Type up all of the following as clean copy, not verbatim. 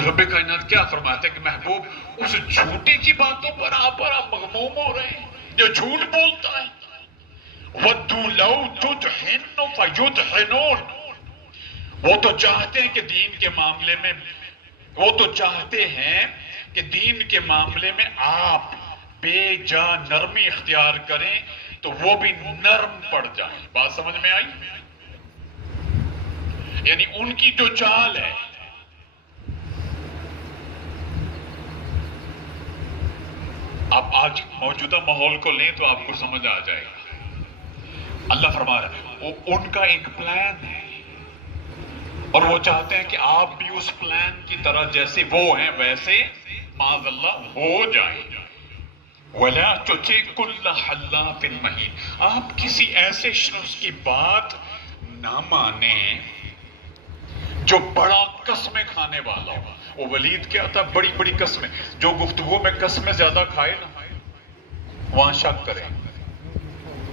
تو رب کائنات کیا فرماتے ہیں کہ محبوب اس جھوٹے کی باتوں پر آپ مغموم ہو رہے ہیں جو جھوٹ بولتا ہے. وَدُّوا لَوْ تُدْحِنُّ فَيُدْحِنُونَ. وہ تو چاہتے ہیں کہ دین کے معاملے میں آپ بے جا نرمی اختیار کریں تو وہ بھی نرم پڑ جائیں. بات سمجھ میں آئی؟ یعنی ان کی جو چال ہے. آپ آج موجودہ ماحول کو لیں تو آپ کو سمجھ آ جائے گا. اللہ فرما رہا ہے وہ ان کا ایک پلان ہے اور وہ چاہتے ہیں کہ آپ بھی اس پلان کی طرح جیسے وہ ہیں ویسے معاذ اللہ ہو جائیں. وَلَا تُطِعْ كُلَّ حَلَّافٍ مَّهِينٍ. آپ کسی ایسے شخص کی بات نہ مانیں جو بڑا قسمیں کھانے والا ہو. وہ ولید کیا تھا؟ بڑی بڑی قسمیں. جو گفتگو میں قسمیں زیادہ کھائے نا وہاں شک کریں.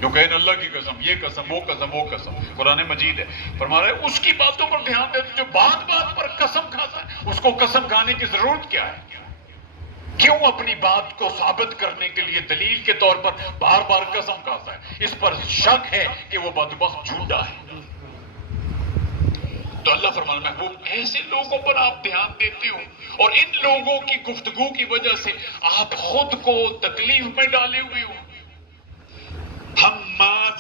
جو کہیں اللہ کی قسم، یہ قسم، وہ قسم، وہ قسم. قرآن مجید ہے فرما رہا ہے اس کی باتوں پر دھیان دیں جو بات بات پر قسم کھاتا ہے. اس کو قسم کھانے کی ضرورت کیا ہے؟ کیوں اپنی بات کو ثابت کرنے کے لیے دلیل کے طور پر بار بار قسم کھاتا ہے؟ اس پر شک ہے کہ وہ بدبخت جھوٹا ہے. تو اللہ فرماتا ہے محبوب ایسے لوگوں پر آپ دھیان دیتے ہو اور ان لوگوں کی گفتگو کی وجہ سے آپ خود کو تکلیف میں ڈالے ہوئے ہو. حماد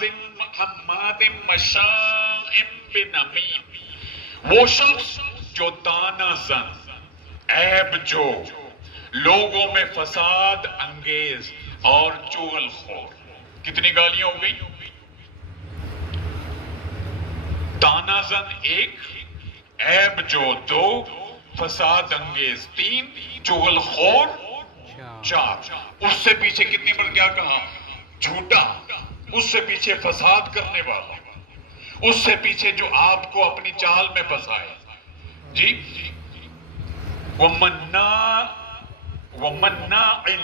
مشاء بنمیم. وہ شخص جو تانا زن، عیب جو، لوگوں میں فساد انگیز اور چغل خور. کتنی گالیاں ہو گئی؟ تانا زن ایک، عیب جو دو، فساد انگیز تین، چغل خور چار. اس سے پیچھے کتنی بار کیا کہا؟ جھوٹا. اس سے پیچھے فساد کرنے والا. اس سے پیچھے جو آپ کو اپنی چال میں پھنسائے. جی وَمَنَّاعٍ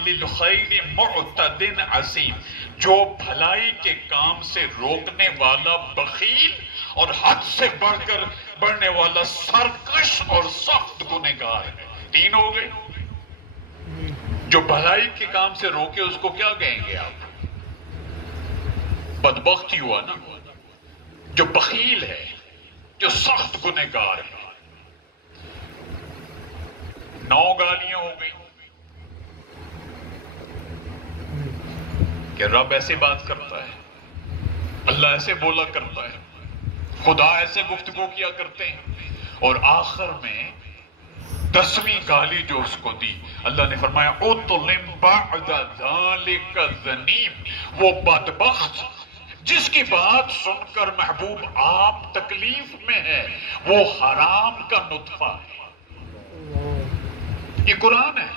لِلْخَيْرِ مُعْتَدٍ عَصِيمٍ. جو بھلائی کے کام سے روکنے والا بخیل اور حد سے بڑھ کر بڑھنے والا سرکش اور سخت گنہگار ہے. تین ہو گئے. جو بھلائی کے کام سے روکے اس کو کیا کہیں گے آپ؟ بدبخت ہی ہوا نا. جو بخیل ہے، جو سخت گنہگار ہے. 9 گالیاں ہو گئی کہ رب ایسے بات کرتا ہے، اللہ ایسے بولا کرتا ہے، خدا ایسے گفتگو کیا کرتے ہیں. اور آخر میں 10ویں گالی جو اس کو دی اللہ نے فرمایا اُطْلِمْ بَعْدَ ذَلِكَ ذَنِيمٌ. وہ بدبخت جس کی بات سن کر محبوب آپ تکلیف میں ہے وہ حرام کا نطفہ ہے. یہ قرآن ہے.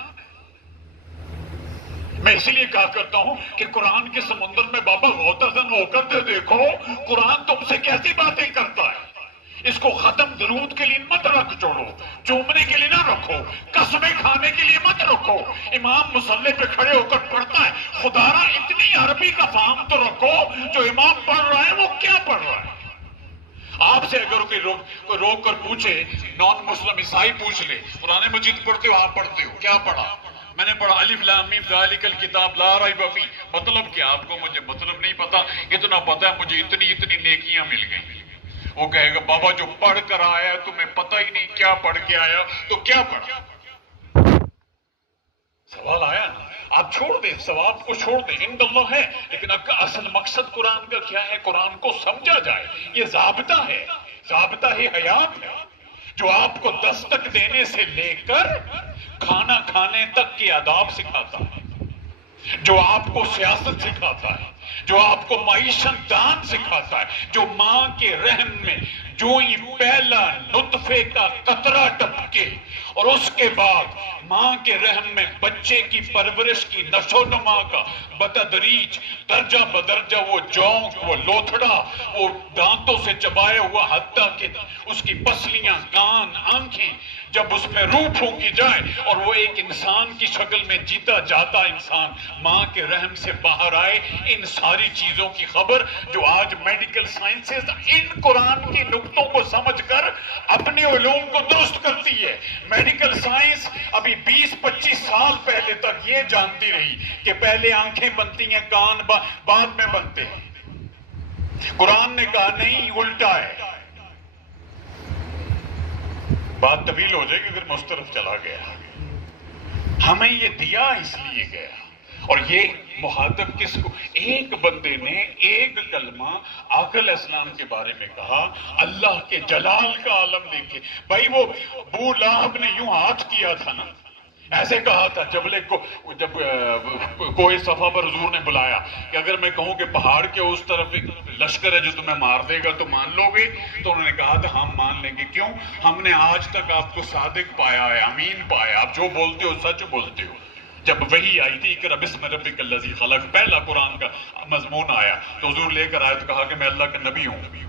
میں اسی لیے کہا کرتا ہوں کہ قرآن کے سمندر میں بابا غوطہ ہو کر دے دیکھو قرآن تم سے کیسی باتیں کرتا ہے. اس کو ختم درود کے لیے مت رکھ چھوڑو، چومنے کے لیے نہ رکھو، قسمیں کھانے کے لیے مت رکھو. امام مصلی پہ کھڑے ہو کر پڑھتا ہے، خدا را اتنی عربی کا فہم تو رکھو. جو امام پڑھ رہا ہے وہ کیا پڑھ رہا ہے؟ آپ سے اگر کوئی روک کر پوچھے، نان مسلم عیسائی پوچھ لے قرآن مجید پڑھتے ہو؟ آپ پڑھتے ہو؟ کیا پڑھا؟ میں نے پڑھا الف لام میم ذالک الکتاب لا ریب فیہ. مطلب کیا؟ آپ کو مجھے مطلب نہیں پتا، اتنا پتا ہے مجھے اتنی نیکیاں مل گئیں. وہ کہے گا بابا جو پڑھ کر آیا تمہیں پتہ ہی نہیں کیا پڑھ کے آیا، تو کیا پڑھا؟ سوال آیا نا. آپ چھوڑ دیں، ثواب کو چھوڑ دیں، عند اللہ ہے. لیکن اب کا اصل مقصد قرآن کا کیا ہے؟ قرآن کو سمجھا جائے. یہ ضابطہ ہے، ضابطہ ہی حیات ہے جو آپ کو دستک دینے سے لے کر کھانا کھانے تک کے آداب سکھاتا ہے، جو آپ کو سیاست سکھاتا ہے، جو آپ کو معیشت دان سکھاتا ہے، جو ماں کے رحم میں جو ہی پہلا نطفے کا قطرہ ٹپکے اور اس کے بعد ماں کے رحم میں بچے کی پرورش کی نشو و نما کا بتدریج درجہ بدرجہ وہ جونک، وہ لوتھڑا، وہ دانتوں سے چبایا ہوا حتیٰ کہ اس کی پسلیاں، کان، آنکھیں جب اس میں روح پھونکی جائے اور وہ ایک انسان کی شکل میں جیتا جاتا انسان ماں کے رحم سے باہر آئے. ان ساری چیزوں کی خبر جو آج میڈیکل سائنسز ان قرآن کی نقطوں کو سمجھ کر اپنے علوم کو درست کرتی ہے. ہے. میڈیکل سائنس ابھی 20-25 سال پہلے تک یہ جانتی رہی کہ پہلے آنکھیں بنتی ہیں، کان بعد میں بنتے ہیں. قرآن نے کہا نہیں، الٹا ہے. بات طویل ہو جائے گی اگر میں اس طرف چلا گیا. ہمیں یہ دیا اس لیے گیا. اور یہ مخاطب کس کو؟ ایک بندے نے ایک کلمہ آقا علیہ السلام کے بارے میں کہا، اللہ کے جلال کا عالم دیکھے. بھائی وہ ابو لہب نے یوں ہاتھ کیا تھا نا، ایسے کہا تھا جب کوئی صفا پر حضور نے بلایا کہ اگر میں کہوں کہ پہاڑ کے اس طرف لشکر ہے جو تمہیں مار دے گا تو مان لو گے؟ تو انہوں نے کہا تھا ہم مان لیں گے. کیوں؟ ہم نے آج تک آپ کو صادق پایا ہے، امین پایا، آپ جو بولتے ہو سچ بولتے ہو. جب وحی آئی تھی اقرأ بسم ربک الذی خلق، پہلا قرآن کا مضمون آیا تو حضور لے کر آئے تو کہا کہ میں اللہ کا نبی ہوں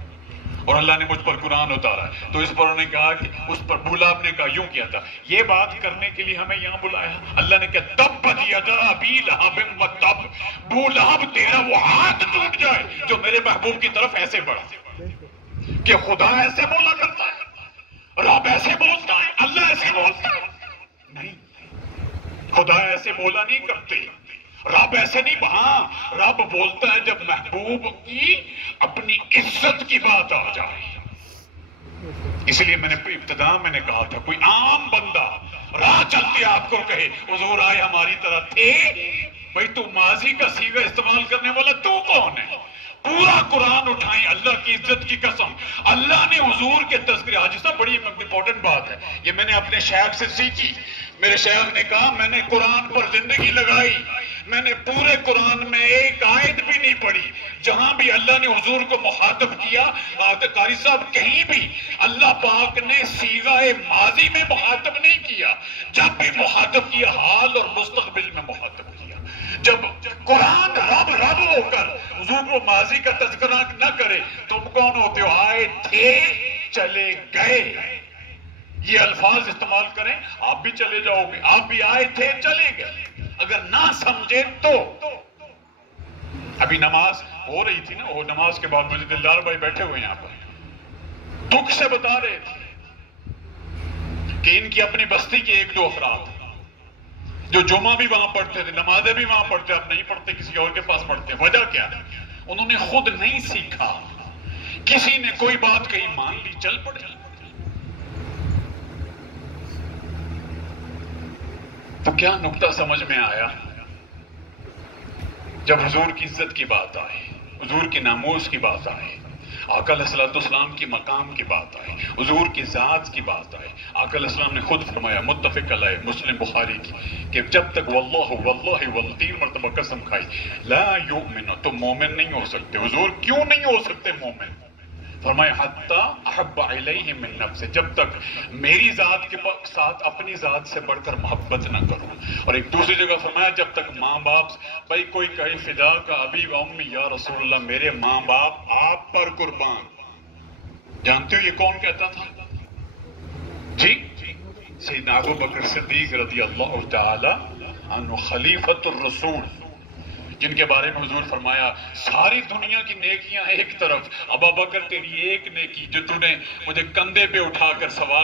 اور اللہ نے مجھ پر قرآن اتارا ہے. تو اس پر انہوں نے کہا کہ اس پر بولا آپ نے کہا یوں کیا تھا. یہ بات کرنے کے لیے ہمیں یہاں بلایا. اللہ نے کہا تبت یدا ابی لہب وتب، ابو لہب تیرا وہ ہاتھ ٹوٹ جائے جو میرے محبوب کی طرف ایسے بڑھا. کہ خدا ایسے بولا کرتا ہے، رب ایسے بولتا ہے، اللہ ایسے بولتا ہے؟ نہیں، خدا ایسے بولا نہیں کرتے، رب ایسے نہیں. ہاں رب بولتا ہے جب محبوب کی اپنی عزت کی بات آ جائے. اس لیے میں نے ابتدا میں نے کہا تھا کوئی عام بندہ راہ چلتے آپ کو کہے حضور آئے ہماری طرح تھے، بھائی تو ماضی کا صیغہ استعمال کرنے والا تو کون ہے؟ پورا قرآن اٹھائیں، اللہ کی عزت کی قسم. اللہ نے حضور کے تذکرے، آج صاحب بڑی امپورٹنٹ بات ہے، یہ میں نے اپنے شیخ سے سیکھی. میرے شیخ نے کہا میں نے قرآن پر زندگی لگائی، میں نے پورے قرآن میں ایک آیت بھی نہیں پڑھی جہاں بھی اللہ نے حضور کو مخاطب کیا. قاری صاحب کہیں بھی اللہ پاک نے صیغہ ماضی میں مخاطب نہیں کیا. جب بھی مخاطب کیا حال اور مستقبل میں مخاطب کیا. جب قرآن رب ہو کر حضور کو ماضی کا تذکرہ نہ کرے، تم کون ہوتے ہو؟ آئے تھے چلے گئے، یہ الفاظ استعمال کریں آپ بھی چلے جاؤ گے. آپ بھی آئے تھے چلے گئے. اگر نہ سمجھے تو ابھی نماز ہو رہی تھی نا، وہ نماز کے بعد مجھے دلدار بھائی بیٹھے ہوئے یہاں پر دکھ سے بتا رہے تھے کہ ان کی اپنی بستی کے 1-2 افراد جو جمعہ بھی وہاں پڑھتے تھے، نمازیں بھی وہاں پڑھتے، اب نہیں پڑھتے، کسی اور کے پاس پڑھتے. وجہ کیا ہے؟ انہوں نے خود نہیں سیکھا، کسی نے کوئی بات کہی مان لی، چل پڑے. تو کیا نقطہ سمجھ میں آیا؟ جب حضور کی عزت کی بات آئے، حضور کی ناموس کی بات آئے، آقا علیہ السلام کی مقام کی بات آئے، حضور کی ذات کی بات آئے. آقا علیہ السلام نے خود فرمایا، متفق علیہ مسلم بخاری کی، کہ جب تک واللہ 3 مرتبہ قسم کھائی لا یؤمن، تم مومن نہیں ہو سکتے. حضور کیوں نہیں ہو سکتے مومن؟ فرمایا حتی احب علیہ من نفس، جب تک میری ذات کے ساتھ اپنی ذات سے بڑھ کر محبت نہ کروں. اور ایک دوسری جگہ فرمایا جب تک ماں باپ، بھائی کوئی کہے فدا کا ابی و امی یا رسول اللہ، میرے ماں باپ آپ پر قربان. جانتے ہو یہ کون کہتا تھا؟ جی سیدنا ابو بکر صدیق رضی اللہ تعالی عنہ، خلیفۃ الرسول، جن کے بارے میں حضور فرمایا ساری دنیا کی نیکیاں ایک طرف، ابو بکر تیری ایک نیکی جو تو نے مجھے کندھے پہ اٹھا کر سوال